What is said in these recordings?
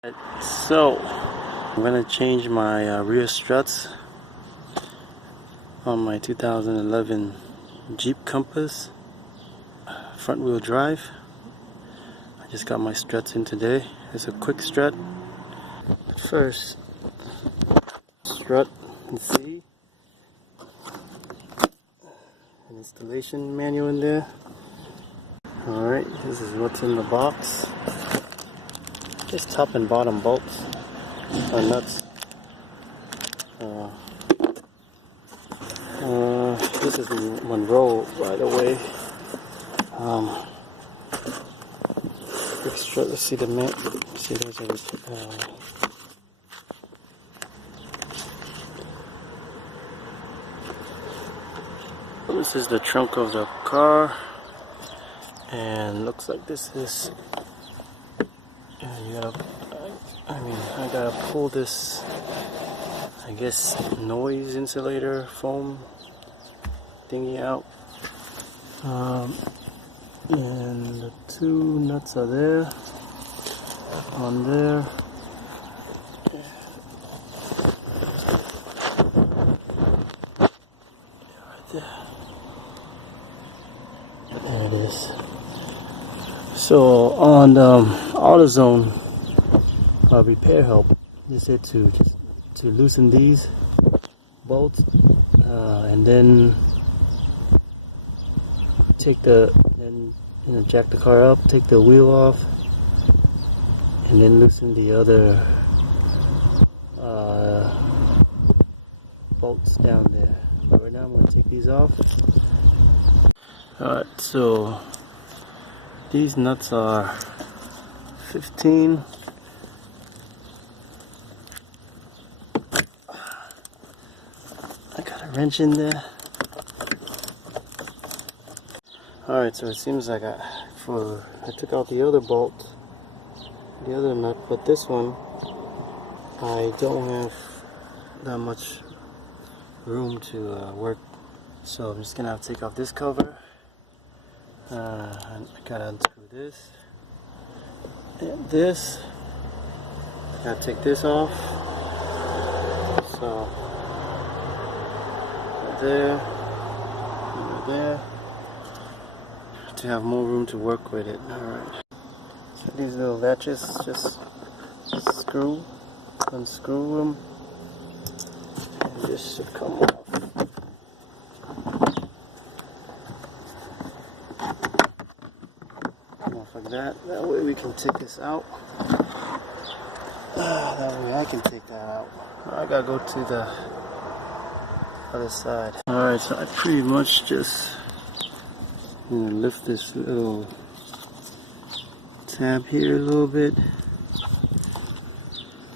So, I'm going to change my rear struts on my 2011 Jeep Compass front wheel drive. I just got my struts in today. It's a quick strut. First, strut and see. An installation manual in there. Alright, this is what's in the box. Just top and bottom bolts or nuts. This is Monroe, by the way. Quick strut. Let's see the map. See, there's a this is the trunk of the car, and looks like this is. You gotta. I gotta pull this. I guess noise insulator foam thingy out. And the two nuts are there. On there. Right there. There it is. So on AutoZone repair help, they said to loosen these bolts and then jack the car up, take the wheel off, and then loosen the other bolts down there. But right now I'm going to take these off. Alright, so these nuts are 15. I got a wrench in there. Alright, so it seems like I took out the other bolt, the other nut, but this one I don't have that much room to work, so I'm just gonna have to take off this cover. I gotta unscrew this and this. I gotta take this off. So right there, right there, to have more room to work with it. Alright. So these little latches, just unscrew them, and this should come off. Like that way we can take this out. That way I can take that out. I gotta go to the other side. Alright, so I pretty much just lift this little tab here a little bit,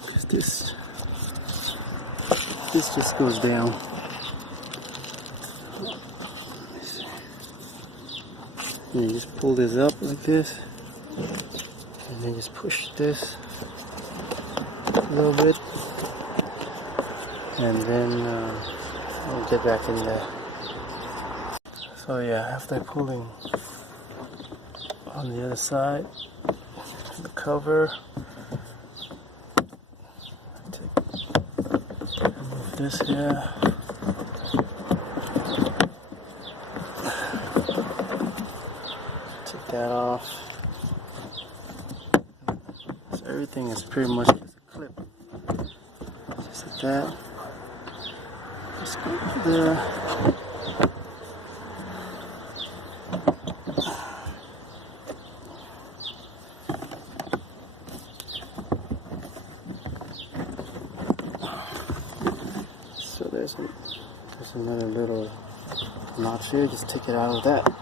because this just goes down. And you just pull this up like this, and then just push this a little bit, and then we'll get back in there. So yeah, after pulling on the other side, the cover, remove this here. That off. So everything is pretty much just a clip. Just like that. Just go there. So there's another little notch here. Just take it out of that.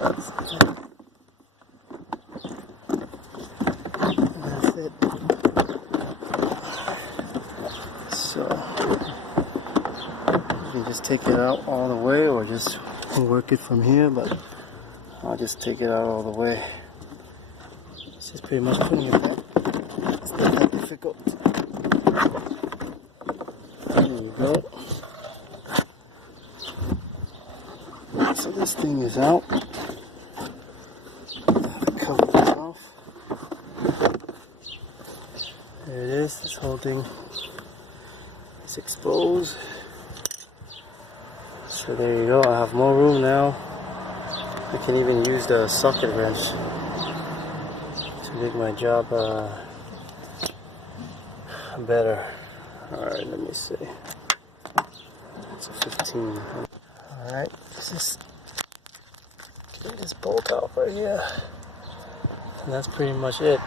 That's it. So you can just take it out all the way, or just work it from here, but I'll just take it out all the way. It's just pretty much putting it back. It's not that difficult. There you go. So this thing is out. Cover it off. There it is, this whole thing is exposed. So there you go, I have more room now. I can even use the socket wrench to make my job better. Alright, let me see. It's a 15. Alright, just get this bolt out right here. And that's pretty much it.